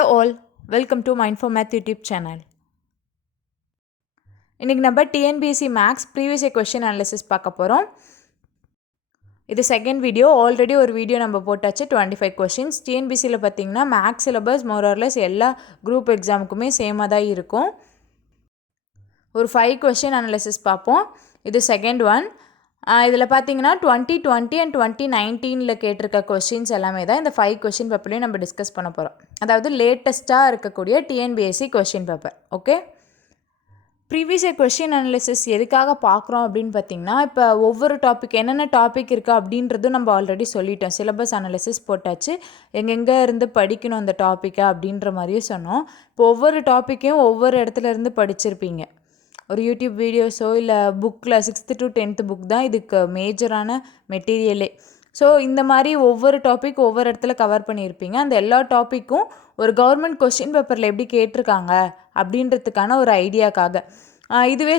Hello all, welcome to Mind for Math YouTube channel. இன்னைக்கு நம்ம TNPSC Max previous year question analysis பார்க்க போகிறோம். இது செகண்ட் வீடியோ. ஆல்ரெடி ஒரு வீடியோ நம்ம போட்டாச்சு 25 questions. TNPSCயில் பார்த்தீங்கன்னா மேக்ஸ் சிலபஸ் மோரர்லெஸ் எல்லா குரூப் எக்ஸாமுக்குமே சேமாக தான் இருக்கும். ஒரு 5 question analysis பார்ப்போம். இது செகண்ட் ஒன். இதில் பார்த்தீங்கன்னா 2020 அண்ட் 2019 கேட்டிருக்க கொஷின்ஸ் எல்லாமே தான் இந்த 5 கொஷின் பேப்பர்லையும் நம்ம டிஸ்கஸ் பண்ண போகிறோம். அதாவது லேட்டஸ்ட்டாக இருக்கக்கூடிய TNPSC question paper. Okay, previous year question analysis எதுக்காக பார்க்குறோம் அப்படின்னு பார்த்தீங்கன்னா, இப்போ ஒவ்வொரு டாபிக் என்னென்ன டாபிக் இருக்கா அப்படின்றதும் நம்ம ஆல்ரெடி சொல்லிட்டோம். சிலபஸ் அனாலிசிஸ் போட்டாச்சு, எங்கெங்கே இருந்து படிக்கணும் அந்த டாப்பிக்கை அப்படின்ற மாதிரியும் சொன்னோம். இப்போ ஒவ்வொரு டாப்பிக்கையும் ஒவ்வொரு இடத்துல இருந்து படிச்சிருப்பீங்க. ஒரு யூடியூப் வீடியோஸோ இல்லை புக்கில் 6th to 10th புக் தான் இதுக்கு மேஜரான மெட்டீரியலே. ஸோ இந்த மாதிரி ஒவ்வொரு டாபிக் ஒவ்வொரு இடத்துல கவர் பண்ணியிருப்பீங்க. அந்த எல்லா டாப்பிக்கும் ஒரு கவர்மெண்ட் கொஸ்டின் பேப்பரில் எப்படி கேட்டிருக்காங்க அப்படின்றதுக்கான ஒரு ஐடியாக்காக. இதுவே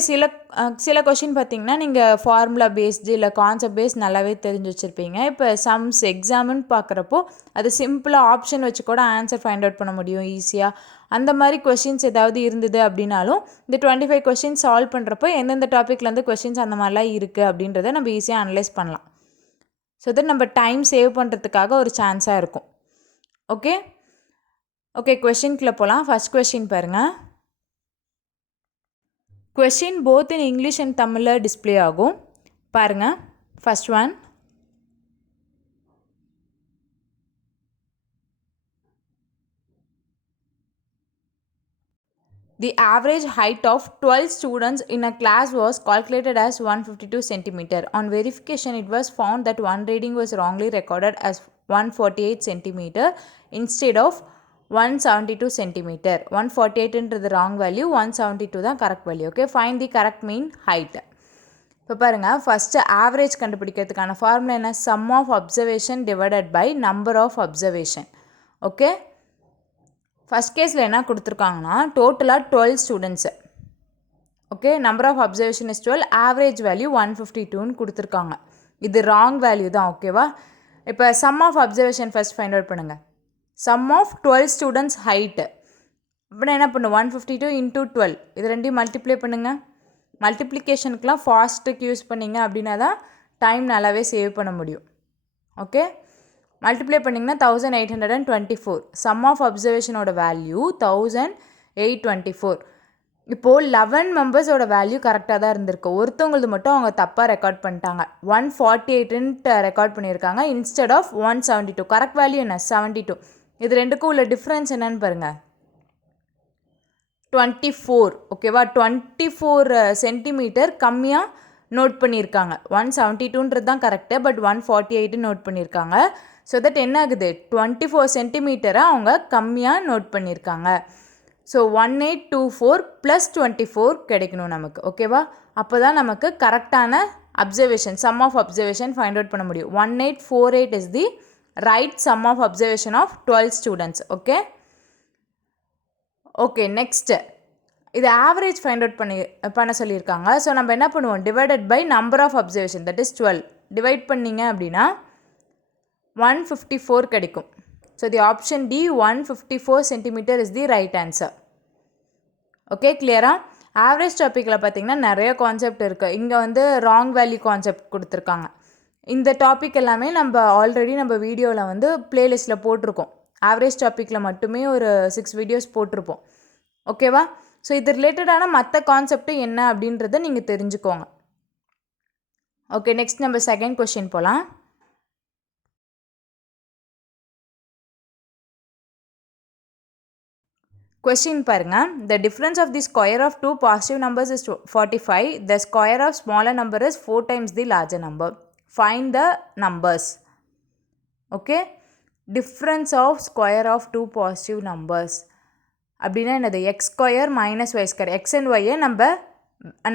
சில கொஷின் பார்த்திங்கன்னா நீங்கள் ஃபார்முலா பேஸ்டு இல்லை கான்செப்ட் பேஸ்ட் நல்லாவே தெரிஞ்சு வச்சுருப்பீங்க. இப்போ சம்ஸ் எக்ஸாமுன்னு பார்க்குறப்போ அது சிம்பிளாக ஆப்ஷன் வச்சு கூட ஆன்சர் ஃபைண்ட் அவுட் பண்ண முடியும் ஈஸியாக. அந்த மாதிரி கொஷின்ஸ் ஏதாவது இருந்தது அப்படின்னாலும் இந்த 25 கொஷின்ஸ் சால்வ் பண்ணுறப்போ எந்தெந்த டாப்பிக்லேருந்து கொஷின்ஸ் அந்த மாதிரிலாம் இருக்குது அப்படின்றத நம்ம ஈஸியாக அனலைஸ் பண்ணலாம். ஸோ தட் நம்ம டைம் சேவ் பண்ணுறதுக்காக ஒரு சான்ஸாக இருக்கும். ஓகே ஓகே கொஷின்குள்ளே போகலாம். ஃபஸ்ட் கொஷின் பாருங்கள். Question both in English and தமிழில் டிஸ்பிளே ஆகும். பாருங்கள், first one. The average height of 12 students in a class was calculated as 152 cm. On verification, it was found that one reading was wrongly recorded as 148 cm instead of 172 cm. 148 is the wrong value, 172 தான் correct value. Okay, find the correct mean height. இப்போ பாருங்கள், first average கண்டுபிடிக்கிறதுக்கான formula என்ன? Sum of observation divided by number of observation. Okay, first கேஸில் என்ன கொடுத்துருக்காங்கன்னா டோட்டலாக 12 students. Okay, number of observation is 12, average value 152ன்னு கொடுத்துருக்காங்க. இது ராங் வேல்யூ தான். ஓகேவா, இப்போ sum of observation first find out பண்ணுங்கள். சம் ஆஃப் 12 ஸ்டூடெண்ட்ஸ் ஹைட்டு அப்படின்னா என்ன பண்ணும்? 152 × 12, இது ரெண்டையும் மல்டிப்ளை பண்ணுங்கள். மல்டிப்ளிகேஷனுக்குலாம் ஃபாஸ்ட்டுக்கு யூஸ் பண்ணிங்க அப்படின்னா தான் டைம் நல்லாவே சேவ் பண்ண முடியும். ஓகே, மல்டிப்ளை பண்ணிங்கன்னா 1824. சம் ஆஃப் அப்சர்வேஷனோட வேல்யூ 1824. இப்போது 11 மெம்பர்ஸோட வேல்யூ கரெக்டாக தான் இருந்திருக்கு. ஒருத்தவங்களது மட்டும் அவங்க தப்பாக ரெக்கார்ட் பண்ணிட்டாங்க. 148ன்ட்டு ரெக்கார்ட் பண்ணியிருக்காங்க இன்ஸ்டெட் ஆஃப் 172. கரெக்ட் வேல்யூ என்ன? 72. இது ரெண்டுக்கும் உள்ள டிஃப்ரென்ஸ் என்னன்னு பாருங்கள், 24. ஓகேவா, 24 சென்டிமீட்டர் கம்மியாக நோட் பண்ணியிருக்காங்க. 172ன்றது தான் கரெக்டு, பட் 148 நோட் பண்ணியிருக்காங்க. ஸோ தட் என்ன ஆகுது? 24 சென்டிமீட்டரை அவங்க கம்மியாக நோட் பண்ணியிருக்காங்க. ஸோ 1824 + 24 கிடைக்கணும் நமக்கு. ஓகேவா, அப்போ தான் நமக்கு கரெக்டான observation sum of observation find out பண்ண முடியும். 1848 is the right sum of observation of 12 students. Okay okay next இது ஆவரேஜ் ஃபைண்ட் அவுட் பண்ண சொல்லியிருக்காங்க. ஸோ நம்ம என்ன பண்ணுவோம்? Divided by number of observation, that is 12. Divide பண்ணிங்க அப்படின்னா 154 கிடைக்கும். So the option D 154 centimetre is the right answer. Okay, கிளியரா? ஆவரேஜ் டாப்பிக்கில் பார்த்திங்கன்னா நிறைய கான்செப்ட் இருக்குது. இங்கே வந்து ராங் வேல்யூ கான்செப்ட் கொடுத்துருக்காங்க. இந்த டாபிக் எல்லாமே நம்ம ஆல்ரெடி நம்ம வீடியோவில் வந்து ப்ளேலிஸ்ட்டில் போட்டிருக்கோம். ஆவரேஜ் டாப்பிக்கில் மட்டுமே ஒரு 6 வீடியோஸ் போட்டிருப்போம். ஓகேவா, ஸோ இது ரிலேட்டடான மற்ற கான்செப்ட்டு என்ன அப்படின்றத நீங்கள் தெரிஞ்சுக்கோங்க. ஓகே, நெக்ஸ்ட் நம்ம செகண்ட் கொஷின் போகலாம். கொஸ்டின் பாருங்கள். The difference of the square of two positive numbers is 45. The square of smaller number is 4 times the larger number. Find the numbers. Okay, difference of square of two positive numbers அப்படின்னா என்னது? x² - y². x and y நம்ம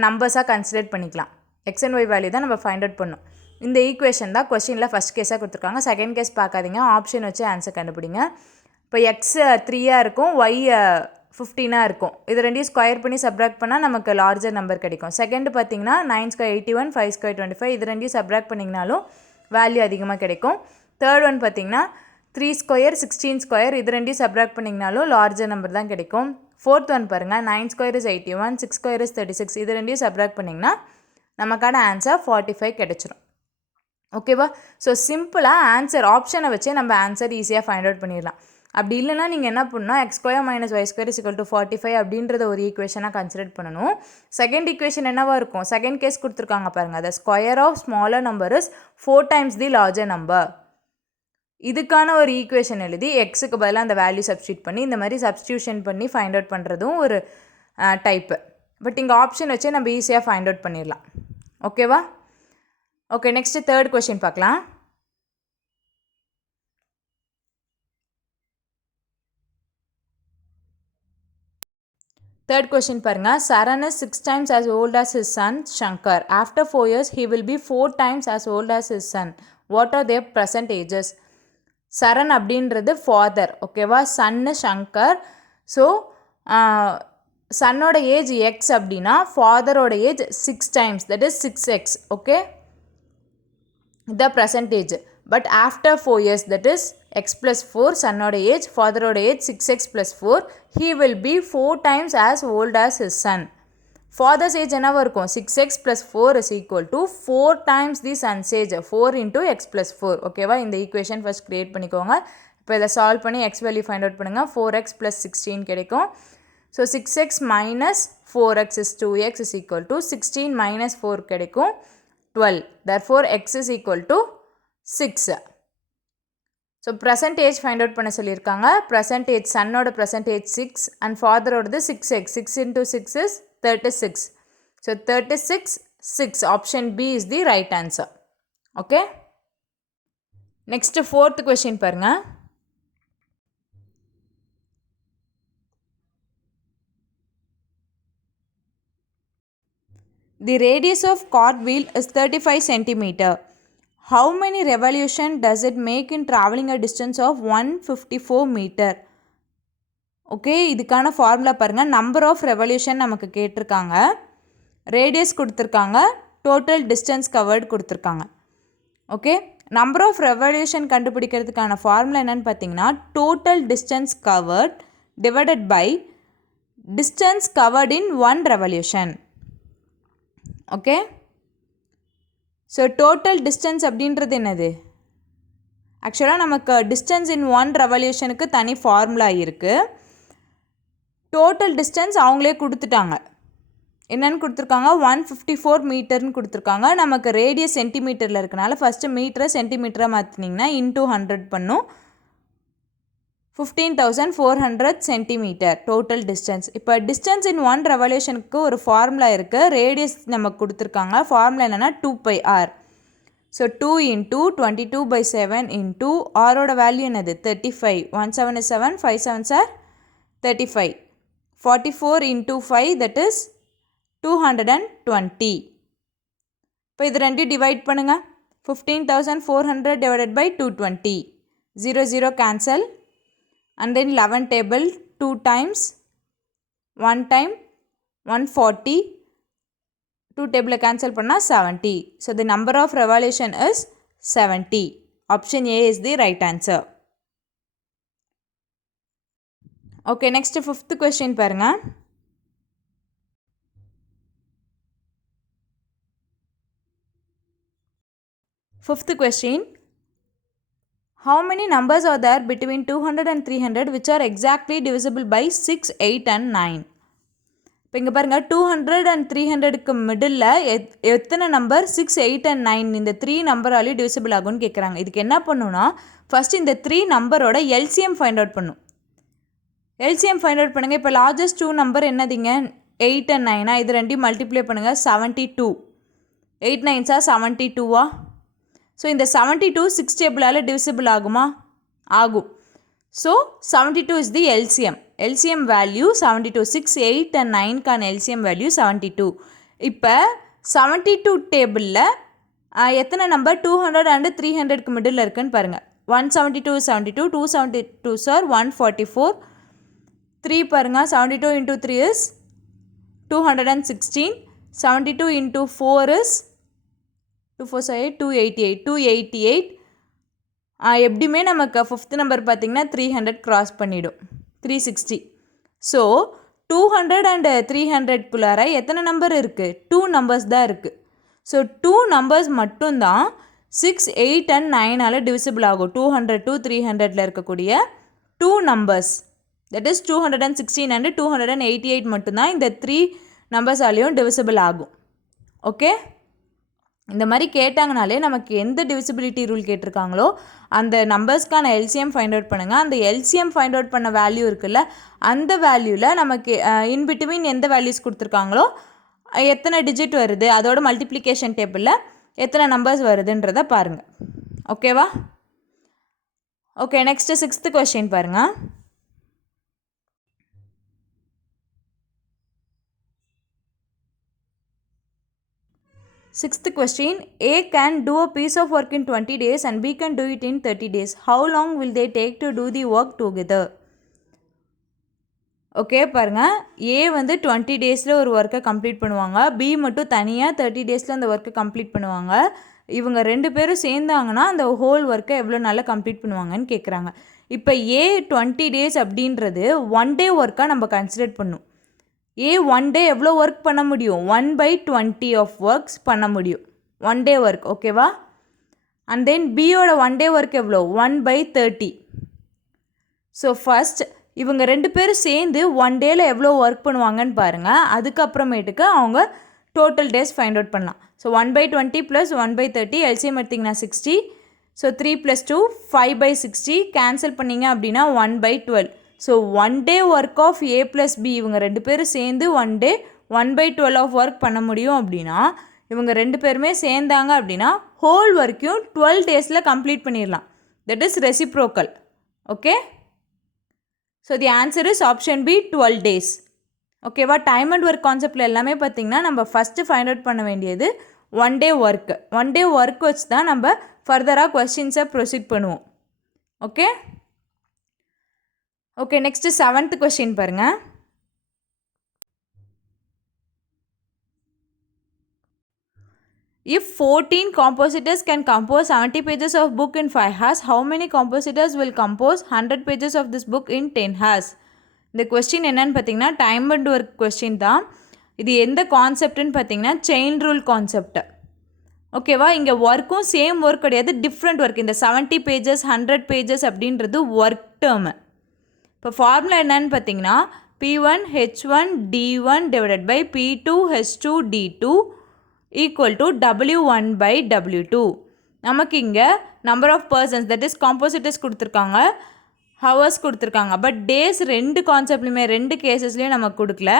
நம்பர்ஸாக consider பண்ணிக்கலாம். x and y value தான் நம்ம find out பண்ணோம். இந்த equation தான் கொஸ்டினில் ஃபஸ்ட் கேஸாக கொடுத்துருக்காங்க. செகண்ட் கேஸ் பார்க்காதீங்க, ஆப்ஷன் வச்சு ஆன்சர் கண்டுபிடிங்க. இப்போ x 3 இருக்கும், y 15 இருக்கும். இது ரெண்டையும் ஸ்கொயர் பண்ணி சப்ராக்ட் பண்ணால் நமக்கு லார்ஜர் நம்பர் கிடைக்கும். செகண்ட் பார்த்தீங்கன்னா 9² 81, 5² 25. இது ரெண்டையும் சப்ராக்ட் பண்ணிங்கனாலும் வேல்யூ அதிகமாக கிடைக்கும். தேர்ட் ஒன் பார்த்தீங்கன்னா 3 ஸ்கொயர் 16 ஸ்கொயர் இது ரெண்டையும் சப்ராக்ட் பண்ணிங்கனாலும் லார்ஜர் நம்பர் தான் கிடைக்கும். ஃபோர்த் ஒன் பாருங்கள், 9 ஸ்கொயர் இஸ் 81, 6 ஸ்கொயர் இஸ் 36. இது ரெண்டையும் சப்ராக்ட் பண்ணிங்கன்னா நமக்கான ஆன்சர் 45 கிடைச்சிரும். ஓகேவா? ஸோ சிம்பிளாக ஆன்சர் ஆப்ஷனை வச்சே நம்ம ஆன்சர் ஈஸியாக ஃபைண்ட் அவுட் பண்ணிடலாம். அப்படி இல்லைனா நீங்கள் என்ன பண்ணணும், x square minus y square is equal to 45 அப்படின்றத ஒரு ஈக்குவேஷனாக கன்சிடர் பண்ணணும். செகண்ட் ஈக்குவேஷன் என்னவாக இருக்கும், செகண்ட் கேஸ் கொடுத்துருக்காங்க பாருங்கள், the square of smaller number is 4 times the larger number. இதுக்கான ஒரு ஈக்குவேஷன் எழுதி எக்ஸுக்கு பதிலாக அந்த வேல்யூ சப்ஸ்டியூட் பண்ணி இந்த மாதிரி சப்ஸ்டியூஷன் பண்ணி ஃபைண்ட் அவுட் பண்ணுறதும் ஒரு டைப்பு. பட் இங்கே ஆப்ஷன் வச்சே நம்ம ஈஸியாக ஃபைண்ட் அவுட் பண்ணிடலாம். ஓகேவா? ஓகே, நெக்ஸ்ட்டு தேர்ட் கொஸ்டின் பார்க்கலாம். Third question பாருங்க, Saran is 6 times as old as his son Shankar. After 4 years, he will be 4 times as old as his son. What are their present ages? Saran அப்படின்றது father, ஓகேவா? Son Shankar. So சன்னோட age x அப்படின்னா ஃபாதரோட age 6 times, that is 6x. Okay, the present age. But after 4 years, that is x plus 4, சன்னோட age, ஃபாதரோட age 6x plus 4, he will be 4 times as old as his son. Fathers age என்னவா இருக்கும், 6x plus 4 is equal to 4 times the son's age, 4 into x plus 4. ஓகேவா? இந்த equation first create பண்ணிக்கோங்க. இப்போ இதை solve பண்ணி x value find out பண்ணுங்கள். 4x plus 16 கிடைக்கும். So 6x minus 4x is 2x is equal to 16 minus 4 கிடைக்கும் 12. therefore x is equal to 6. So present age find out பண்ண சொல்லியிருக்காங்க. ப்ரெசன்டேஜ் சன்னோட ப்ரெசன்டேஜ் 6 அண்ட் ஃபாதரோடது 6x. 6 into 6 is 36. So 36, 6. Option B is the right answer. Okay, next fourth question பாருங்கள். The radius of cartwheel is 35 centimeter. How many revolution does it make in traveling a distance of 154 meter? Okay, இதுக்கான formula பாருங்கள். Number of revolution நமக்கு கேட்டிருக்காங்க, radius கொடுத்துருக்காங்க, total distance covered கொடுத்துருக்காங்க. Okay, number of revolution கண்டுபிடிக்கிறதுக்கான formula என்னென்னு பார்த்தீங்கன்னா, total distance covered divided by distance covered in 1 revolution. Okay, so total distance அப்படின்றது என்னது, ஆக்சுவலாக நமக்கு டிஸ்டன்ஸ் இன் 1 ரெவல்யூஷனுக்கு தனி ஃபார்முலா இருக்குது. டோட்டல் டிஸ்டன்ஸ் அவங்களே கொடுத்துட்டாங்க, என்னென்னு கொடுத்துருக்காங்க, 154 மீட்டர்னு கொடுத்துருக்காங்க. நமக்கு ரேடியஸ் சென்டிமீட்டரில் இருக்கனால ஃபஸ்ட்டு மீட்டரை சென்டிமீட்டராக மாற்றினீங்கன்னா இன்டூ 100 பண்ணும், 15,400 சென்டிமீட்டர் டோட்டல் டிஸ்டன்ஸ். இப்போ டிஸ்டன்ஸ் இன் 1 ரெவல்யூஷனுக்கு ஒரு ஃபார்முலா இருக்குது, ரேடியஸ் நமக்கு கொடுத்துருக்காங்க. ஃபார்முலா என்னென்னா 2πr. ஸோ 2 into 22/7 into ஆரோட வேல்யூ என்னது 35. 1 7 is 7, 5 7s are 35. 44 into 5, that is 220. இப்போ இது ரெண்டையும் டிவைட் பண்ணுங்கள். 15,400 divided by 220. 0 0 cancel. And then 11 table 2 times, 1 time 140, 2 table cancel பண்ணா 70. So the number of revolution is 70. Option A is the right answer. Okay, next fifth question பாருங்க. Fifth question, how many numbers are there between 200 and 300 which are exactly divisible by 6, 8 and 9? இப்போ இங்கே பாருங்கள், 200 and 300க்கு middle எத்தனை number 6, 8 and 9 இந்த 3 நம்பராலையும் divisible ஆகும்னு கேட்குறாங்க. இதுக்கு என்ன பண்ணணும்னா, ஃபஸ்ட்டு இந்த 3 நம்பரோட எல்சிஎம் ஃபைண்ட் அவுட் பண்ணும். எல்சிஎம் ஃபைண்ட் அவுட் பண்ணுங்கள். இப்போ லார்ஜஸ்ட் 2 நம்பர் என்னதுங்க, 8 and 9. இது ரெண்டையும் மல்டிப்ளை பண்ணுங்கள், 72. 8 9s are 72. ஸோ இந்த 72 6 டேபிளால் டிவிசிபிள் ஆகுமா, ஆகும். So 72 is the LCM. LCM value 72. 6, 8 and 9க்கான எல்சிஎம் வேல்யூ 72. இப்போ 72 டேபிளில் எத்தனை நம்பர் 200 and 300க்கு மிடில் இருக்குன்னு பாருங்கள். 172 is 72, 272 are 144, 3 பாருங்கள், 72 into 3 is 216, 72 into 4 is 2 4 8, 288, எப்படியுமே நமக்கு ஃபிஃப்த் நம்பர் பார்த்திங்கன்னா 300 க்ராஸ் பண்ணிவிடும், 360. ஸோ 200 அண்ட் 300க்குள்ளார எத்தனை நம்பர் இருக்குது? 2 நம்பர்ஸ் தான் இருக்குது. ஸோ 2 நம்பர்ஸ் மட்டும்தான் 6, 8 அண்ட் 9ஆல் டிவிசிபிள் ஆகும். 200 to 300ல் இருக்கக்கூடிய 2 நம்பர்ஸ், தட் இஸ் 216 அண்ட் 288 மட்டும்தான் இந்த 3 நம்பர்ஸாலேயும் டிவிசிபிள் ஆகும். ஓகே, இந்த மாதிரி கேட்டாங்கனாலே நமக்கு எந்த டிவிசிபிலிட்டி ரூல் கேட்டிருக்காங்களோ அந்த நம்பர்ஸ்க்கான எல்சிஎம் ஃபைண்ட் அவுட் பண்ணுங்கள். அந்த எல்சிஎம் ஃபைண்ட் அவுட் பண்ண வேல்யூ இருக்குல்ல, அந்த வேல்யூவில் நமக்கு இன்பிட்வீன் எந்த வேல்யூஸ் கொடுத்துருக்காங்களோ எத்தனை டிஜிட் வருது, அதோட மல்டிப்ளிகேஷன் டேபிளில் எத்தனை நம்பர்ஸ் வருதுன்றதை பாருங்கள். ஓகேவா? ஓகே, நெக்ஸ்ட்டு 6th கொஸ்டின் பாருங்கள். Sixth question, A can do a piece of work in 20 days and B can do it in 30 days. How long will they take to do the work together? Okay பாருங்கள், ஏ வந்து 20 டேஸில் ஒரு ஒர்க்கை complete பண்ணுவாங்க, B மட்டும் தனியாக 30 டேஸில் அந்த ஒர்க்கை கம்ப்ளீட் பண்ணுவாங்க. இவங்க 2 பேரும் சேர்ந்தாங்கன்னா அந்த ஹோல் ஒர்க்கை எவ்வளோ நாளில் கம்ப்ளீட் பண்ணுவாங்கன்னு கேட்குறாங்க. இப்போ ஏ 20 டேஸ் அப்படின்றது 1 டே ஒர்க்காக நம்ம கன்சிடர் பண்ணும். ஏ 1 டே எவ்வளோ ஒர்க் பண்ண முடியும்? 1/20 ஆஃப் ஒர்க்ஸ் பண்ண முடியும், 1 டே ஒர்க். ஓகேவா? அண்ட் தென் பியோட 1 டே ஒர்க் எவ்வளோ? 1/30. ஸோ ஃபஸ்ட் இவங்க 2 பேரும் சேர்ந்து 1 டேயில் எவ்வளோ ஒர்க் பண்ணுவாங்கன்னு பாருங்கள். அதுக்கப்புறமேட்டுக்கு அவங்க டோட்டல் டேஸ் ஃபைண்ட் அவுட் பண்ணலாம். ஸோ 1/20 + 1/30 எல்சிஎம் எடுத்திங்கன்னா 60. ஸோ 3 + 2 5/60 கேன்சல் பண்ணிங்க அப்படின்னா 1/12. So 1 day work of A plus B, இவங்க 2 பேரும் சேர்ந்து 1 டே 1/12 ஆஃப் ஒர்க் பண்ண முடியும் அப்படின்னா இவங்க 2 பேருமே சேர்ந்தாங்க அப்படின்னா ஹோல் ஒர்க்கையும் 12 டேஸில் கம்ப்ளீட் பண்ணிடலாம். That is reciprocal. Okay, so the answer is option B, 12 days. ஓகேவா? டைம் அண்ட் ஒர்க் கான்செப்டில் எல்லாமே பார்த்திங்கன்னா நம்ம ஃபஸ்ட்டு ஃபைண்ட் அவுட் பண்ண வேண்டியது 1 டே ஒர்க்கு. 1 டே ஒர்க் வச்சு தான் நம்ம ஃபர்தராக கொஸ்டின்ஸை ப்ரொசீட் பண்ணுவோம். Okay okay, next 7th question பாருங்கள். If 14 compositors can compose 70 pages of book in 5 hours, how many compositors will compose 100 pages of this book in 10 hours? இந்த question என்னன்னு பார்த்தீங்கன்னா time and work question தான். இது எந்த கான்செப்ட்னு பார்த்தீங்கன்னா chain rule concept. ஓகேவா? இங்கே ஒர்க்கும் சேம் ஒர்க் கிடையாது, டிஃப்ரெண்ட் ஒர்க். இந்த 70 pages 100 pages அப்படின்றது ஒர்க் டேர்மு. இப்போ ஃபார்முலா என்னன்னு பார்த்தீங்கன்னா P1 H1 D1 divided by P2 H2 D2 equal to W1/W2. நமக்கு இங்கே number of persons, that is compositors கொடுத்துருக்காங்க, ஹவர்ஸ் கொடுத்துருக்காங்க. பட் டேஸ் 2 கான்செப்ட்லையுமே 2 கேசஸ்லையும் நமக்கு கொடுக்கல.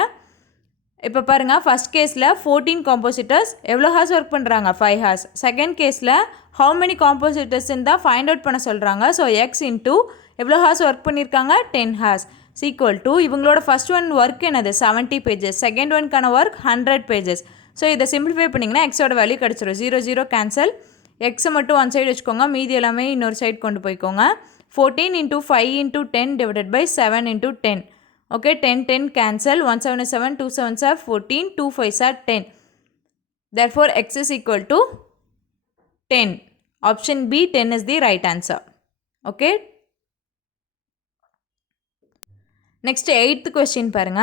இப்போ பாருங்கள், ஃபஸ்ட் கேஸில் 14 காம்போசிட்டர்ஸ் எவ்வளோ ஹார்ஸ் ஒர்க் பண்ணுறாங்க? 5 hours. செகண்ட் கேஸில் ஹவு மெனி காம்போசிட்டர்ஸ்ன்னு தான் ஃபைண்ட் அவுட் பண்ண சொல்கிறாங்க. ஸோ எக்ஸ் இன்ட்டு எவ்வளோ ஹார்ஸ் ஒர்க் பண்ணியிருக்காங்க? 10 hours ஈக்குவல் டு இவங்களோட ஃபஸ்ட் ஒன் ஒர்க் என்னது? 70 pages. செகண்ட் ஒன்க்கான ஒர்க் 100 pages. ஸோ இதை சிம்பிளிஃபை பண்ணிங்கன்னா எக்ஸோட வேல்யூ கிடச்சிரும். 0 0 கேன்சல். எக்ஸை மட்டும் ஒன் சைடு வச்சுக்கோங்க, மீதி எல்லாமே இன்னொரு சைடு கொண்டு போய்க்கோங்க. 14 × 5 × 10 divided by 7 × 10. Okay, 10 10 cancel. 1 7 is 7, 2 7s are 14, 2 5s are 10. Therefore, x is equal to 10. Option B, 10 is the right answer. Okay. Next, 8th question பாருங்க.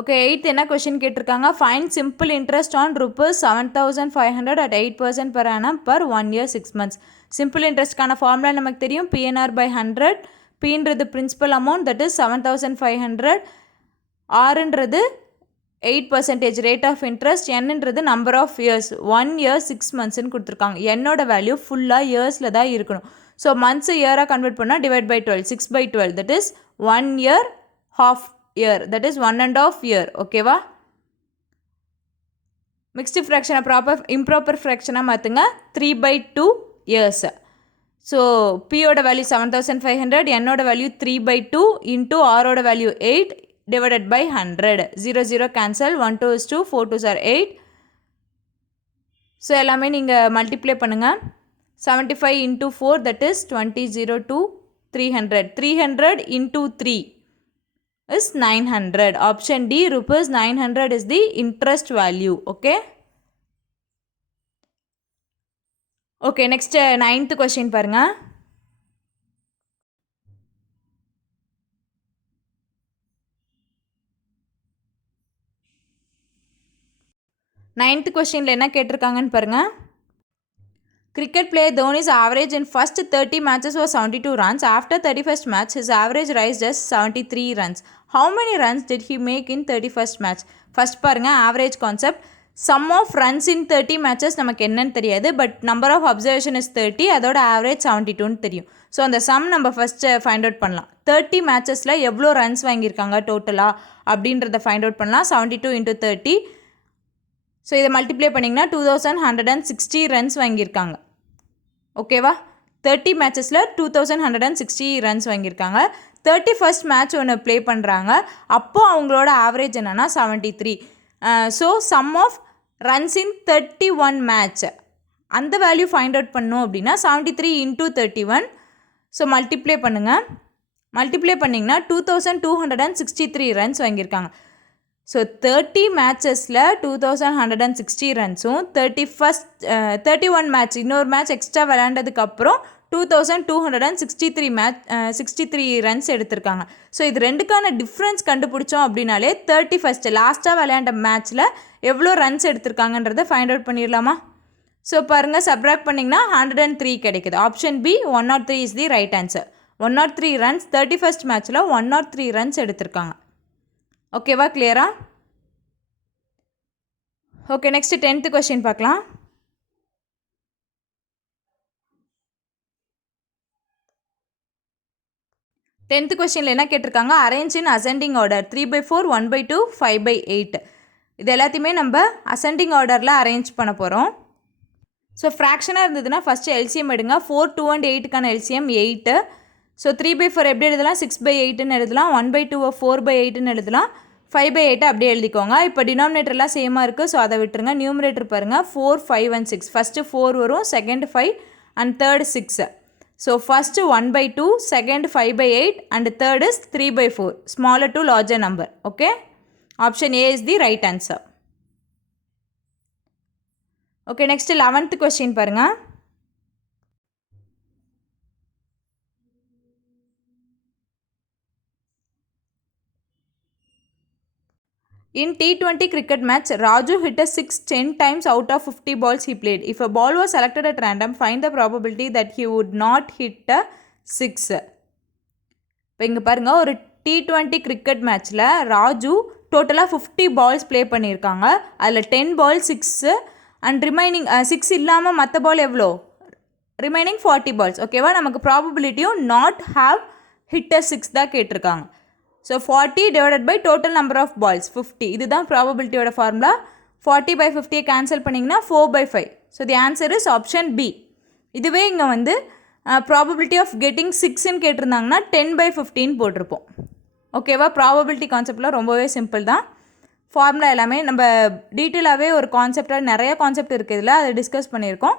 ஓகே, 8th என்ன கொஷின் கேட்டிருக்காங்க? Find simple interest on ₹7,500 at 8% per annum per 1 year 6 months. Simple இன்ட்ரெஸ்ட்கான formula நமக்கு தெரியும், PNR/100. Pன்றது principal amount, that is 7,500. Rன்றது 8% rate of interest. Nன்றது number of years, 1 year 6 monthsன்னு கொடுத்துருக்காங்க. என்னோட வேல்யூ ஃபுல்லாக இயர்ஸில் தான் இருக்கணும். ஸோ மந்த்ஸை இயராக கன்வெர்ட் பண்ணால் divide by 12, 6/12, that is 1 year half year, that is 1.5 year. ஓகேவா? மிக்ஸ்டு ஃப்ராக்ஷனை இம்ப்ராப்பர் ஃப்ராக்ஷனாக மாற்றுங்க, 3/2 years. ஸோ பியோட வேல்யூ 7,500, என்னோட வேல்யூ 3/2 இன்ட்டு ஆரோட value 8 divided by 100. 0 0 cancel. 1 2 is 2, 4 2s are 8. So எல்லாமே நீங்கள் மல்டிப்ளை பண்ணுங்கள். 75 into 4, that is 20 0 2 300. 300 into 3, is 900. Option D, rupees 900 is the interest value. Okay. Okay, next 9th question பாருங்க. Ninth கொஸ்டினில் என்ன கேட்டிருக்காங்கன்னு பாருங்க. Cricket player Dhoni's average in first 30 matches was 72 runs. After 31st match, his average rise just 73 runs. How many runs did he make in 31st match? First பாருங்க, average concept. Sum of runs in 30 matches நமக்கு என்னன்னு தெரியாது, but number of observation is 30, அதோட average 72ன்னு தெரியும். So அந்த some நம்ம first find out பண்ணலாம். 30 மேட்சஸில் எவ்வளோ ரன்ஸ் வாங்கியிருக்காங்க டோட்டலாக அப்படின்றத ஃபைண்ட் அவுட் பண்ணலாம். 72 into 30. ஸோ இதை மல்டிப்ளை பண்ணிங்கன்னா 2160 ரன்ஸ் வாங்கியிருக்காங்க. ஓகேவா? 30 மேட்சஸில் 2160 ரன்ஸ் வாங்கியிருக்காங்க. 31st மேட்ச் ஒன்று ப்ளே பண்ணுறாங்க. அப்போது அவங்களோட ஆவரேஜ் என்னென்னா 73. So sum of runs in 31 match அந்த வேல்யூ ஃபைண்ட் அவுட் பண்ணோம் அப்படின்னா 73 into 31. ஸோ மல்டிப்ளை பண்ணுங்கள். மல்டிப்ளை பண்ணிங்கன்னா 2263 ரன்ஸ் வாங்கியிருக்காங்க. ஸோ 30 மேட்சஸில் 2160 ரன்ஸும் 31 மேட்ச் இன்னொரு மேட்ச் எக்ஸ்ட்ரா விளையாண்டதுக்கப்புறம் 2263 ரன்ஸ் எடுத்திருக்காங்க. ஸோ இது ரெண்டுக்கான டிஃப்ரென்ஸ் கண்டுபிடிச்சோம் அப்படின்னாலே 31st லாஸ்ட்டாக விளையாண்ட மேட்ச்சில் எவ்வளோ ரன்ஸ் எடுத்திருக்காங்கன்றதை ஃபைண்ட் அவுட் பண்ணிடலாமா? ஸோ பாருங்கள், சப்ராக்ட் பண்ணிங்கன்னா 103 கிடைக்குது. Option B 103 is the right answer. 103 runs 31st மேட்ச்சில் 103 ரன்ஸ் எடுத்திருக்காங்க. ஓகேவா? கிளியரா? ஓகே, நெக்ஸ்ட் 10th கொஸ்டின் பார்க்கலாம். டென்த்து கொஸ்டினில் என்ன கேட்டிருக்காங்க? Arrange in ascending order 3/4, 1/2, 5/8. இது எல்லாத்தையுமே நம்ம அசெண்டிங் ஆர்டரில் அரேஞ்ச் பண்ண போகிறோம். ஸோ ஃப்ராக்ஷனாக இருந்ததுன்னா ஃபஸ்ட்டு எல்சிஎம் எடுங்க. 4, 2 and 8க்கான எல்சிஎம் 8. ஸோ 3/4 எப்படி எழுதலாம்? 6/8ன்னு எழுதலாம். 1/2 4/8ன்னு எழுதலாம். 5/8 அப்படியே எழுதிக்கோங்க. இப்போ டினாமினேட்டர்லாம் சேமாக இருக்குது, ஸோ அதை விட்டுருங்க. நியூமரேட்டர் பாருங்கள், 4, 5 and 6. ஃபஸ்ட்டு 4 வரும், second 5 and third 6. So first 1/2, second 5/8 and third is 3/4. Smaller to larger number. Okay. Option A is the right answer. Okay, next 11th question பாருங்க. In T20 cricket match, Raju hit a 6 10 times out of 50 balls he played. If a ball was selected at random, find the probability that he would not hit a 6. இப்போ இங்கே பாருங்கள், ஒரு T20 cricket மேட்ச்சில் ராஜு டோட்டலாக 50 balls play பண்ணியிருக்காங்க. அதில் 10 பால் 6 and remaining 6 இல்லாமல் மற்ற பால் எவ்வளோ? Remaining 40 balls. ஓகேவா? நமக்கு ப்ராபபிலிட்டியும் நாட் ஹாவ் ஹிட் அ 6 தான் கேட்டிருக்காங்க. So 40 divided by total number of balls 50. இதுதான் ப்ராபபிலிட்டியோட ஃபார்முலா. 40/50 கேன்சல் பண்ணிங்கன்னா 4/5. So the answer is option B. இதுவே இங்கே வந்து ப்ராபபிலிட்டி ஆஃப் கெட்டிங் 6ன்னு கேட்டிருந்தாங்கன்னா 10/15 போட்டிருப்போம். ஓகேவா? ப்ராபபிலிட்டி கான்செப்டில் ரொம்பவே சிம்பிள் தான். ஃபார்முலா எல்லாமே நம்ம டீட்டெயிலாகவே ஒரு கான்செப்டாக நிறைய கான்செப்ட் இருக்குது இதில், அதை டிஸ்கஸ் பண்ணியிருக்கோம்.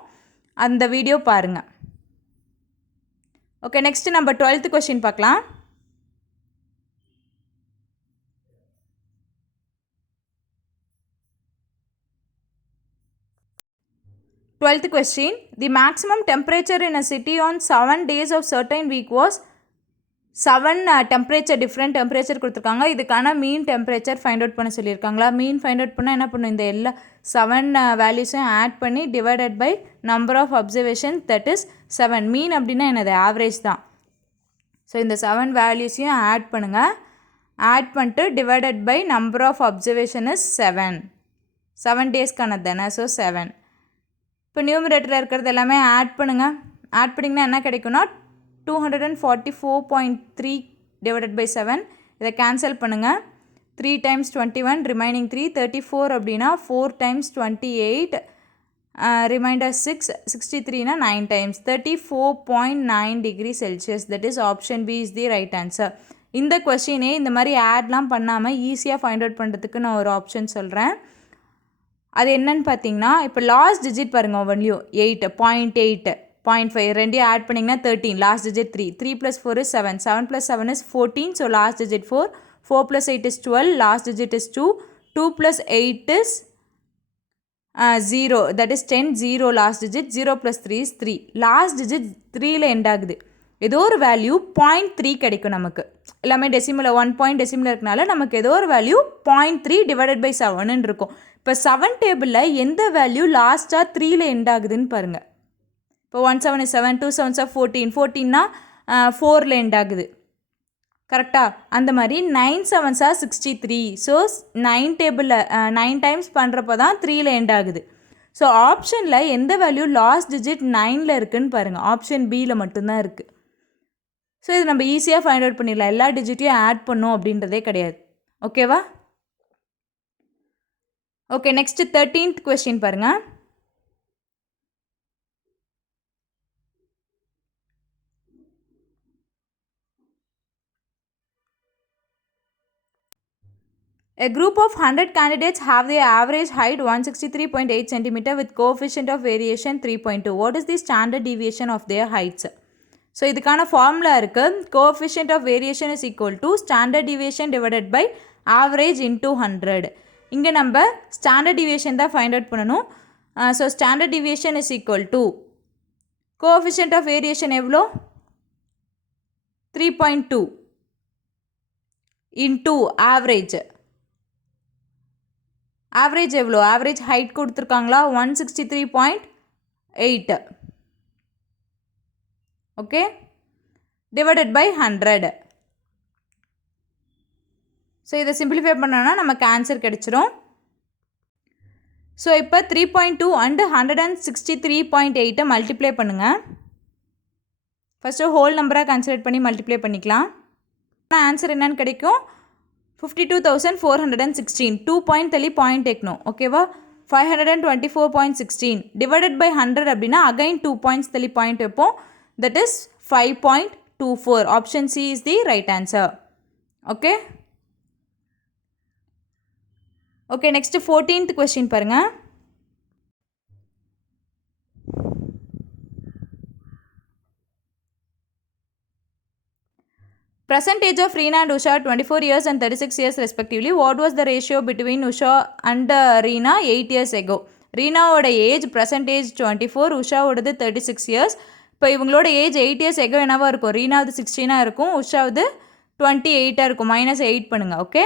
அந்த வீடியோ பாருங்கள். ஓகே, நெக்ஸ்ட்டு நம்ம 12th கொஸ்டின் பார்க்கலாம். 12th question. The maximum temperature in a city on 7 days of certain week was 7 temperature, different temperature கொடுத்துருக்காங்க. இதுக்கான மீன் டெம்பரேச்சர் ஃபைண்ட் அவுட் பண்ண சொல்லியிருக்காங்களா? மீன் ஃபைண்ட் அவுட் பண்ணால் என்ன பண்ணும்? இந்த எல்லா 7 வேல்யூஸும் ஆட் பண்ணி divided by number of observation, that is 7. Mean அப்படின்னா என்னது? ஆவரேஜ் தான். ஸோ இந்த 7 வேல்யூஸையும் ஆட் பண்ணுங்கள். ஆட் பண்ணிட்டு divided by number of observation is 7. 7 டேஸ்க்கானது தானே, ஸோ 7. இப்போ நியூமரேட்டரில் இருக்கிறது எல்லாமே ஆட் பண்ணுங்கள். ஆட் பண்ணிங்கன்னா என்ன கிடைக்குன்னா 244.3 டிவைடட் பை 7. இதை கேன்சல் பண்ணுங்கள். 3 times 21, ரிமைனிங் 3, 34 அப்படின்னா 4 times 28, ரிமைண்டர் 6, 63னா 9 times, 34.9 degree Celsius. That is option B is the right answer. இந்த கொஸ்டினே இந்த மாதிரி ஆட்லாம் பண்ணாமல் ஈஸியாக ஃபைண்ட் அவுட் பண்ணுறதுக்கு நான் ஒரு ஆப்ஷன் சொல்கிறேன். அது என்னன்னு பார்த்தீங்கன்னா, இப்போ லாஸ்ட் டிஜிட் பாருங்கள், ஒன்லியும் 8, 0.8, 0.5 ரெண்டையும் ஆட் பண்ணிங்கன்னா 13, last digit 3, 3 + 4 is 7, 7 + 7 is 14, so last digit 4, 4 plus 8 is 12, last digit is 2, 2 plus 8 is 0, that is 10, 0 last digit, 0 plus 3 is 3, last digit 3ல end ஆகுது. ஏதோ ஒரு வேல்யூ 0.3 கிடைக்கும் நமக்கு. எல்லாமே டெசிமலில் 1 பாயிண்ட் டெசிமலில் இருக்கனால நமக்கு ஏதோ ஒரு வேல்யூ 0.3 டிவைடட் பை 7ன்னு இருக்கும். இப்போ 7 டேபிளில் எந்த வேல்யூ லாஸ்ட்டாக 3ல எண்ட் ஆகுதுன்னு பாருங்கள். இப்போ 1 7 is 7, 2 7 is 14, 14னா 4ல எண்ட் ஆகுது. கரெக்டாக? அந்த மாதிரி 9 7s are 63. ஸோ 9 டேபிளில் 9 டைம்ஸ் பண்ணுறப்போ தான் 3ல எண்ட் ஆகுது. ஸோ ஆப்ஷனில் எந்த வேல்யூ லாஸ்ட் டிஜிட் 9ல் இருக்குதுன்னு பாருங்கள். ஆப்ஷன் பியில் மட்டும்தான் இருக்குது. ஸோ இது நம்ம ஈஸியாக ஃபைண்ட் அவுட் பண்ணிடலாம். எல்லா டிஜிட்டையும் ஆட் பண்ணோம் அப்படின்றதே கிடையாது. ஓகேவா? ஓகே, நெக்ஸ்ட்டு 13th கொஸ்டின் பாருங்கள். A group of 100 candidates have their average height 163.8 cm with coefficient of variation 3.2. What is the standard deviation of their heights? So இதுக்கான ஃபார்முலா இருக்குது. Coefficient of variation is equal to standard deviation divided by average into 100. இங்கே நம்ம standard deviation தான் find out பண்ணணும். So standard deviation is equal to coefficient of variation எவ்வளோ? 3.2 into average. Average எவ்வளோ? Average height கொடுத்துருக்காங்களா? 163.8. Okay, divided by 100. So இதை simplify பண்ணோன்னா நமக்கு ஆன்சர் கிடச்சிரும். ஸோ இப்போ 3.2 அண்டு 163.8 மல்டிப்ளை பண்ணுங்கள். ஃபஸ்ட்டு ஹோல் நம்பராக கன்சிடர் பண்ணி மல்டிப்ளை பண்ணிக்கலாம். ஆன்சர் என்னன்னு கிடைக்கும்? 52,416. 2 பாயிண்ட் தள்ளி பாயிண்ட் டெக்னோ. ஓகேவா? 524.16 டிவைடட் பை 100 அப்படின்னா அகைன் 2 பாயிண்ட்ஸ் தள்ளி பாயிண்ட் வைப்போம். That is 5.24. Option C is the right answer. Okay. Okay, next 14th question பாருங்க. Present age of Reena and Usha 24 years and 36 years respectively. What was the ratio between Usha and Reena 8 years ago? Reena ஓட age present age 24, Usha ஓடது 36 years. இப்போ இவங்களோட age 8 years ago என்னவா இருக்கும்? ரீனாவது 16 இருக்கும், உஷாவது 28 இருக்கும். -8 பண்ணுங்கள். Okay,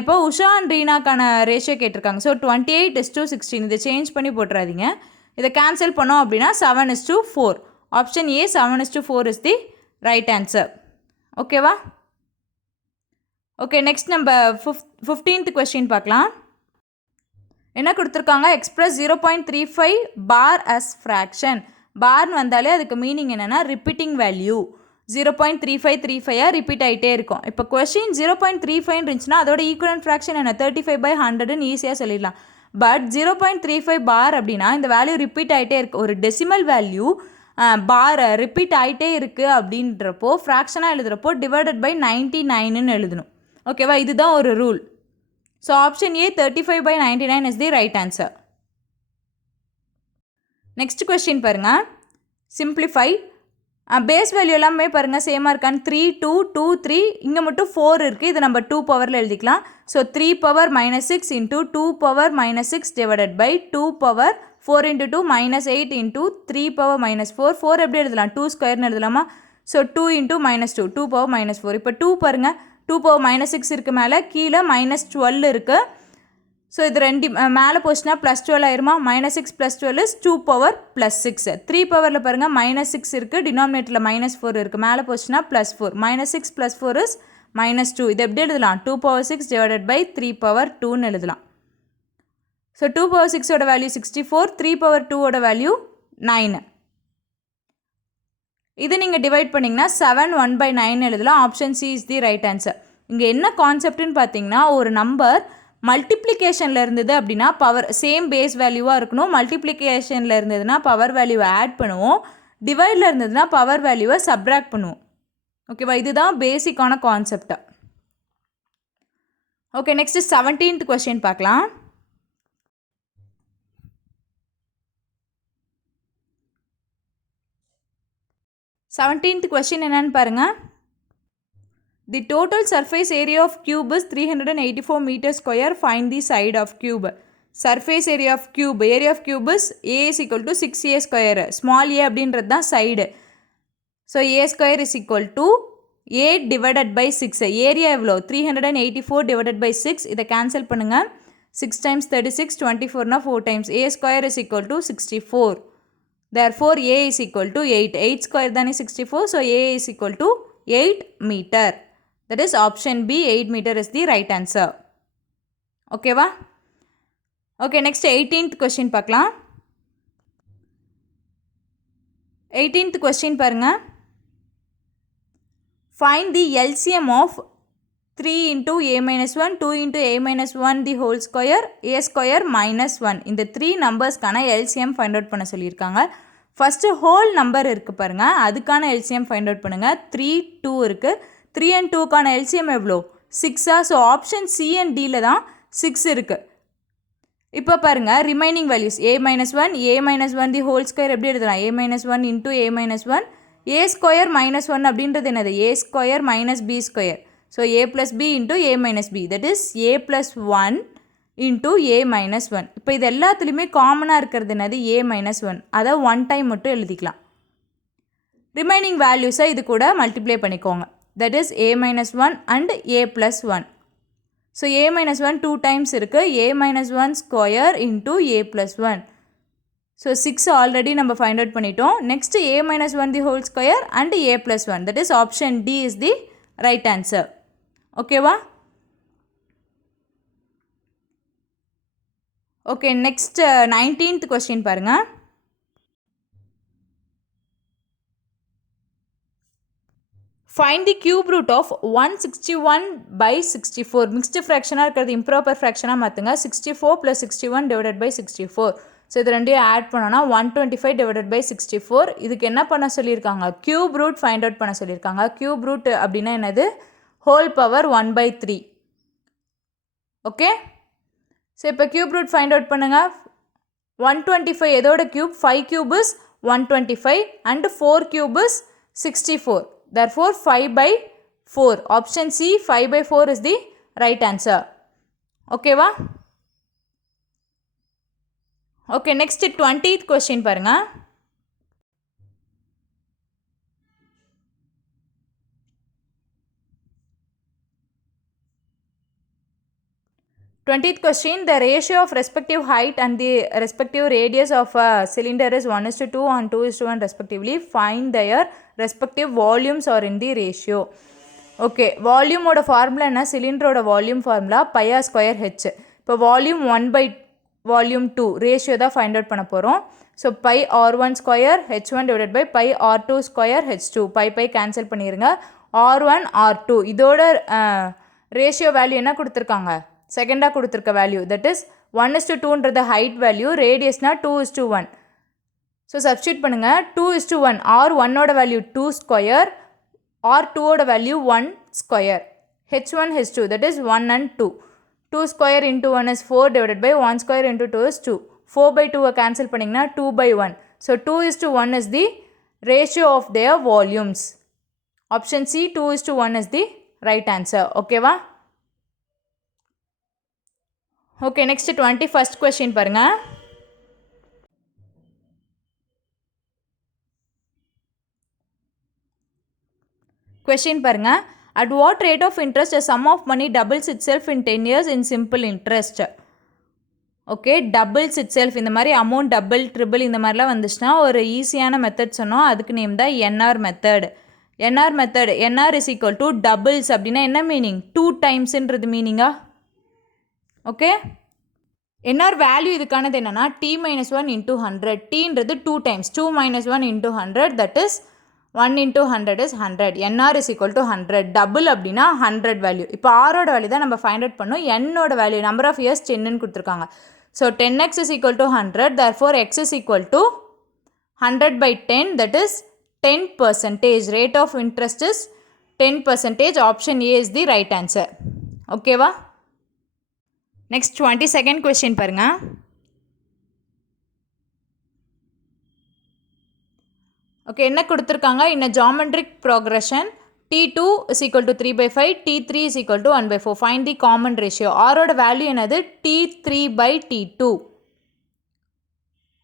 இப்போ உஷா அண்ட் ரீனாக்கான ரேஷியோ கேட்டிருக்காங்க. ஸோ 28:16. இதை சேஞ்ச் பண்ணி போட்டுறாதீங்க. இதை கேன்சல் பண்ணோம் அப்படின்னா 7:4. Option A 7:4 is the right answer. ஓகேவா? ஓகே, நெக்ஸ்ட் நம்ம 15th கொஸ்டின் பார்க்கலாம். என்ன கொடுத்துருக்காங்க? எக்ஸ்பிரஸ் 0.35 பார் அஸ் ஃப்ராக்ஷன். பார்னு வந்தாலே அதுக்கு மீனிங் என்னென்னா ரிப்பீட்டிங் வேல்யூ. 0.35 ரிப்பீட் ஆகிட்டே இருக்கும். இப்போ கொஸ்டின் 0.35 இருந்துச்சுன்னா அதோட ஈக்குவலன்ட் ஃப்ராக்ஷன் என்ன? 35/100ன்னு ஈஸியாக சொல்லிடலாம். பட் 0.35 பார் அப்படின்னா இந்த வேல்யூ ரிப்பீட் ஆகிட்டே இருக்குது. ஒரு டெசிமல் வேல்யூ பார் ரிப்பீட் ஆகிட்டே இருக்குது அப்படின்றப்போ ஃப்ராக்ஷனாக எழுதுகிறப்போ டிவைடட் பை 99ன்னு எழுதணும். ஓகேவா? இதுதான் ஒரு rule. So option A 35/99 is the right answer. Next question பாருங்கள். சிம்பிளிஃபை. பேஸ் வேல்யூ எல்லாமே பாருங்கள் சேமாக இருக்கான்னு. 3 2 2 3, இங்கே மட்டும் 4 இருக்குது. இது நம்ம 2 பவரில் எழுதிக்கலாம். So 3 power -6 into 2 power -6 divided by 2 power 4 into 2 -8 into 3 power -4. 4 எப்படி எழுதலாம்? 2 ஸ்கொயர்னு எழுதலாமா? So 2 into -2, 2 power -4. இப்போ 2 பாருங்கள், 2 பவர் -6 இருக்குது மேலே, கீழே -12 இருக்குது. ஸோ இது ரெண்டு மேலே போச்சுன்னா +12 ஆயிருமா? -6 + 12 இஸ் 2 பவர் +6. 3 பவரில் பாருங்கள் -6 இருக்குது, டினாமினேட்டரில் -4 இருக்குது, மேலே போச்சுன்னா +4. -6 + 4 இஸ் -2. இது எப்படி எழுதலாம்? 2 பவர் 6 டிவைடட் பை 3 பவர் 2ன்னு எழுதலாம். ஸோ 2 பவர் 6ஓட வேல்யூ 64, 3 பவர் 2ஓட வேல்யூ 9. இது நீங்கள் டிவைட் பண்ணிங்கன்னா 7 1/9 எழுதலாம். Option C is the right answer. இங்கே என்ன கான்செப்ட்னு பார்த்தீங்கன்னா, ஒரு நம்பர் மல்டிப்ளிகேஷனில் இருந்தது அப்படின்னா பவர் சேம் பேஸ் வேல்யூவாக இருக்கணும். மல்டிப்ளிகேஷனில் இருந்ததுன்னா பவர் வேல்யூவை ஆட் பண்ணுவோம். டிவைடில் இருந்ததுன்னா பவர் வேல்யூவை சப்ராக்ட் பண்ணுவோம். ஓகேவா? இதுதான் பேசிக்கான கான்செப்டா. ஓகே, நெக்ஸ்ட் 17th கொஸ்டின் பார்க்கலாம். செவன்டீன்த் கொஸ்டின் என்னன்னு பாருங்கள். The total surface area of cube is 384 meters square. Find the side of cube. Surface area of cube is A is equal to 6a square. Small a அப்படின்றது தான் side. So a square is equal to a divided by 6. Area எவ்வளோ 384 divided by 6. இதை cancel பண்ணுங்க. 6 times 36 24 na 4 times. A square is equal to 64. Therefore a is equal to 8. 8 square than is 64. So a is equal to 8 meter. That is option B, 8 meter is the right answer. Okay va? Okay, next 18th question பார்க்கலாம். 18th question பாருங்க. Find the LCM of 3 into a minus 1, 2 into a minus 1 the whole square, a square minus 1. இந்த 3 நம்பர்ஸ்க்கான LCM find out பண்ண சொல்லியிருக்காங்க. First whole number இருக்குது பாருங்கள், அதுக்கான LCM find out பண்ணுங்கள். 3, 2 இருக்குது. 3 and 2க்கான LCM எவ்வளோ 6. ஸோ ஆப்ஷன் C and Dயில் தான் 6 இருக்குது. இப்போ பாருங்கள் remaining values a minus 1, a minus 1 the whole square எப்படி எழுதலாம், a minus 1 into a minus 1, a square minus 1 அப்படின்றது என்னது, a square minus b square. So a plus b into a minus b, that is a plus 1 into a minus 1. இப்போ இது எல்லாத்துலேயுமே காமனாக இருக்கிறது என்னது, a minus 1. அதை ஒன் டைம் மட்டும் எழுதிக்கலாம். ரிமைனிங் வேல்யூஸை இது கூட மல்டிப்ளை பண்ணிக்கோங்க. that is a minus 1 and a plus 1. So a minus 1 2 times இருக்கு, a minus 1 square into a plus 1. So 6 already நம்ம find out பண்ணிட்டோம். Next a minus 1 the whole square and a plus 1. That is option D is the right answer. Okay வா? Okay, next 19th question பாருங்க. Find the cube root of 161 by 64. Mixed fraction இருக்கிறது improper fraction மாற்றுங்க. 64 plus 61 divided by 64. So இது ரெண்டையும் add பண்ணோன்னா 125 divided by 64. இதுக்கு என்ன பண்ண சொல்லியிருக்காங்க, cube root find out பண்ண சொல்லியிருக்காங்க. cube root அப்படின்னா என்னது, whole power 1/3. ஓகே, ஸோ இப்போ cube root find out பண்ணுங்க. 125 எதோட cube, 5 cube is 125 and 4 cube is 64. Therefore 5/4. Option C 5/4 is the right answer. Okay va? Okay, next 20th question பாருங்க. Twentieth question, the ratio of respective height and the respective radius of a cylinder is 1:2 and 2:1 respectively. Find their respective volumes or in the ratio. Okay, volume ஓட formula என்ன, சிலிண்டரோட volume formula pi r square h. இப்போ volume 1/volume 2 ratio தான் find out பண்ண போகிறோம். So pi r1 square h1 divided by pi r2 square h2. pi cancel பண்ணிடுங்க. r1 r2 இதோட ratio value என்ன கொடுத்துருக்காங்க, செகண்டாக கொடுத்துருக்க வேல்யூ, தட் இஸ் 1:2ன்றது ஹைட் வேல்யூ, ரேடியஸ்னா 2:1. ஸோ சப்ஸ்டியூட் பண்ணுங்கள். 2:1, r1ஓட வேல்யூ 2 ஸ்கொயர், r2ஓட value 1 square, h1 h2 that is 1 and 2. 2 square into 1 is 4 divided by 1 square into 2 is 2. 4/2 cancel பண்ணிங்கன்னா 2/1. So 2:1 is the ratio of their volumes. Option C 2:1 is the right answer. Okay va? Okay, next 21st question பாருங்க. Question பாருங்க. At what rate of interest a sum of money doubles itself in 10 years in simple interest? Okay, doubles it self, இந்த மாதிரி amount double triple இந்த மாதிரிலாம் வந்துச்சுன்னா ஒரு ஈஸியான method சொன்னோம், அதுக்கு நேம் தான் NR method. NR is equal to doubles அப்படின்னா என்ன மீனிங், 2 டைம்ஸ்ன்றது மீனிங்கா. ஓகே, என்ஆர் வேல்யூ இதுக்கானது என்னென்னா t-1 into 100. டீன்றது 2 times, 2 - 1 into 100, that is 1 into 100 is 100. NR is equal to 100. Double அப்படின்னா 100 வேல்யூ. இப்போ ஆரோட வேல்யூ தான் நம்ம ஃபைண்ட் அவுட் பண்ணோம். என்னோட வேல்யூ நம்பர் ஆஃப் இயர்ஸ் 10ன்னு கொடுத்துருக்காங்க. So 10x is equal to 100. therefore x is equal to 100/10, that is 10%. Rate of interest is 10%. Option A is the right answer. ஓகேவா? Next 22nd question பாருங்க. Okay, என்ன கொடுத்துருக்காங்க, in a geometric progression T2 is equal to 3 by 5, T3 is equal to 1 by 4. Find the common ratio. R ஓட value என்னது T3 by T2.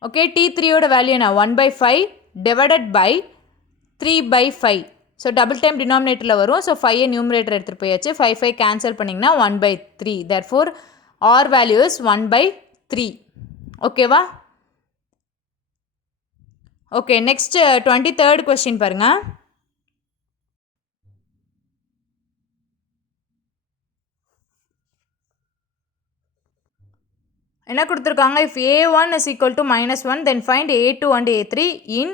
Okay, T3 ஓட value என்ன 1 by 5 divided by 3 by 5. So double time denominatorல வரும். So 5 numerator எடுத்துட்டு போயாச்சு. 5 cancel பண்ணிங்கன்னா 1 by 3. Therefore, R value is 1 by 3. Okay வா? Okay, next 23rd question பாருங்க. என்ன கொடுத்துருக்காங்க if a1 is equal to minus 1 then find a2 and a3 in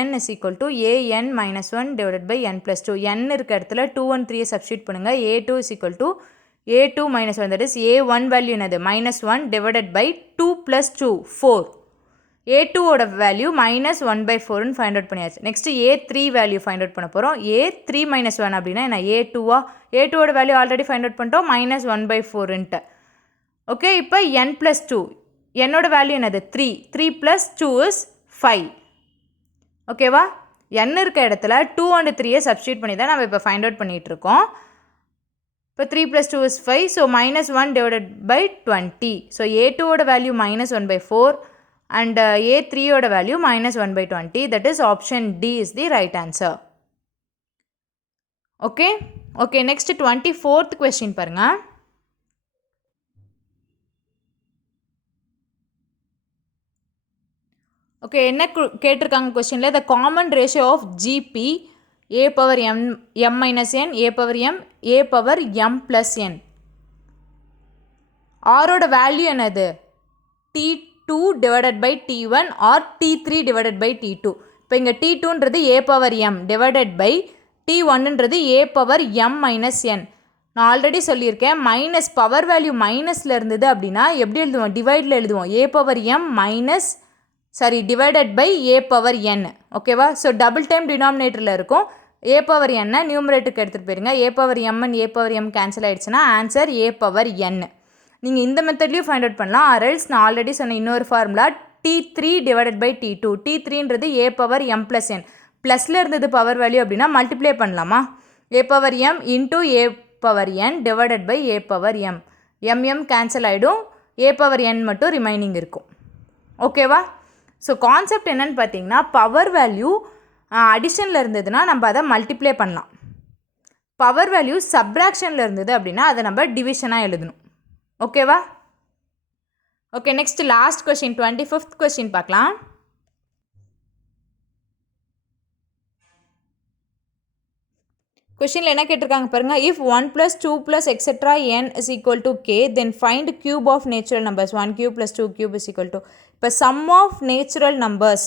an is equal to an minus 1 divided by n plus 2. n இருக்க இடத்துல 2 and 3 substitute பண்ணுங்க. a2 is equal to a2 minus 1, that is a1 value என்னது minus 1 divided by 2 plus 2 4. a2 ஓட value minus 1 by 4 ன்னு find out பண்ணியாச்சு. next a3 value find out பண்ண போகிறோம். a3 minus 1 அப்படின்னா என்ன a2 a2 ஓட value already find out பண்ணிட்டோம் minus 1 by 4 ன்ட்டு. ஓகே இப்போ n plus 2 என்னோட வேல்யூ என்னது 3 plus 2 is 5. ஓகேவா n இருக்க இடத்துல 2 and 3 சப்ஸ்டியூட் பண்ணி தான் நம்ம இப்போ ஃபைண்ட் அவுட் பண்ணிகிட்டு இருக்கோம். இப்போ 3 plus 2 is 5, so minus 1 divided by 20. So a2 ஓட value minus 1 by 4 and a3 ஓட value minus 1 by 20. that is option D is the right answer. Okay next 24th question பாருங்க. ஓகே என்ன கேட்டிருக்காங்க கொஸ்டினில் the common ratio of GP a power m minus n a power m plus n. ஆரோட வேல்யூ என்னது T2 divided by T1 or T3 divided by T2. இப்போ இங்கே T2ன்றது a power m divided by T1ன்றது a power m minus n. நான் already சொல்லியிருக்கேன் minus power value மைனஸில் இருந்தது அப்படின்னா எப்படி எழுதுவோம் டிவைடில் எழுதுவோம் a power m minus divided by a power n. ஓகேவா ஸோ டபுள் டைம் டினாமினேட்டரில் இருக்கும் ஏ பவர் என்னை நியூமரேட்டருக்கு எடுத்துகிட்டு போயிருங்க. A power m n a power m cancel ஆகிடுச்சுன்னா ஆன்சர் ஏ பவர் என். நீங்கள் இந்த மெத்தட்லேயும் ஃபைண்ட் அவுட் பண்ணலாம். அரல்ஸ் நான் ஆல்ரெடி சொன்ன இன்னொரு formula T3 divided by T2. T3ன்றது a power m plus n. ப்ளஸில் இருந்தது பவர் வேல்யூ அப்படின்னா மல்டிப்ளை பண்ணலாமா a power m into a power n divided by a power m. M cancel ஆகிடும் ஏ பவர் என் மட்டும் ரிமைனிங் இருக்கும். ஓகேவா ஸோ கான்செப்ட் என்னென்னு பார்த்தீங்கன்னா பவர் வேல்யூ அடிஷனில் இருந்ததுன்னா நம்ம அதை மல்டிப்ளை பண்ணலாம். பவர் வேல்யூ சப்ராக்ஷனில் இருந்தது அப்படின்னா அதை நம்ம டிவிஷனாக எழுதணும். ஓகேவா okay next last question 25th question பார்க்கலாம். கொஸ்டினில் என்ன கேட்டிருக்காங்க பாருங்கள் if 1 + 2 + etc n is equal to k then find cube of natural numbers 1 cube + 2 cube is equal to. இப்போ sum of natural numbers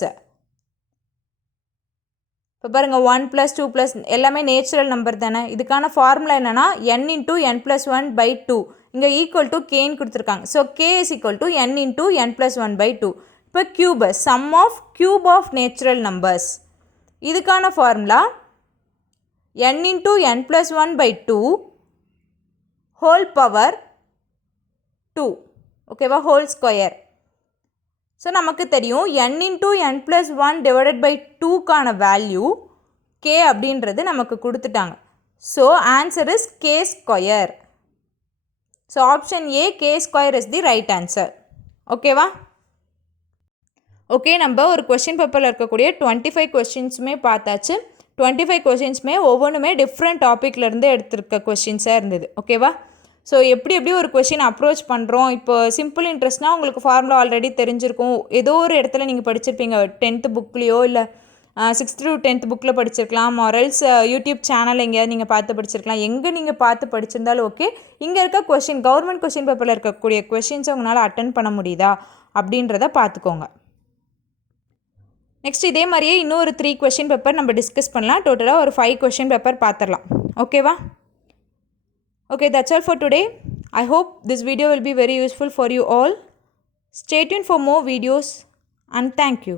இப்போ பாருங்கள் 1 + 2 + எல்லாமே நேச்சுரல் நம்பர் தானே. இதுக்கான ஃபார்முலா என்னென்னா n × n + 1 by 2 இங்கே ஈக்குவல் டு கேன்னு கொடுத்துருக்காங்க. So k is equal to n × n + 1 by 2. இப்போ cube sum of cube of natural numbers இதுக்கான formula n × n + 1 by 2 whole power 2. ஓகேவா ஹோல் ஸ்கொயர். ஸோ நமக்கு தெரியும் n × n + 1 divided by 2க்கான value k அப்படின்றது நமக்கு கொடுத்துட்டாங்க. So answer is k square. So option A k square is the right answer. ஓகேவா okay நம்ம ஒரு கொஷின் பேப்பரில் இருக்கக்கூடிய 25 கொஷின்ஸுமே பார்த்தாச்சு. 25 கொஷின்ஸுமே ஒவ்வொன்றுமே டிஃப்ரெண்ட் டாப்பிக்லேருந்து எடுத்திருக்க கொஷின்ஸாக இருந்தது. ஓகேவா ஸோ எப்படி ஒரு கொஷின் அப்ரோச் பண்ணுறோம். இப்போ சிம்பிள் இன்ட்ரெஸ்ட்னால் உங்களுக்கு ஃபார்முலா ஆல்ரெடி தெரிஞ்சிருக்கும். ஏதோ ஒரு இடத்துல நீங்கள் படிச்சிருப்பீங்க 10th புக்லேயோ இல்லை 6th to 10th புக்கில் படிச்சிருக்கலாம். ஆர்எல்ஸ் யூடியூப் சேனல் எங்கேயாவது நீங்கள் பார்த்து படிச்சிருக்கலாம். எங்கே நீங்கள் பார்த்து படிச்சிருந்தாலும் ஓகே. இங்கே இருக்க கொஷின் கவர்மெண்ட் கொஷின் பேப்பரில் இருக்கக்கூடிய கொஷின்ஸை உங்களால் அட்டன் பண்ண முடியுதா அப்படின்றத பார்த்துக்கோங்க. நெக்ஸ்ட் இதே மாதிரியே இன்னொரு 3 கொஷின் பேப்பர் நம்ம டிஸ்கஸ் பண்ணலாம். டோட்டலாக ஒரு 5 கொஷின் பேப்பர் பார்த்துடலாம். ஓகேவா okay that's all for today. I hope this video will be very useful for you all. Stay tuned for more videos and thank you.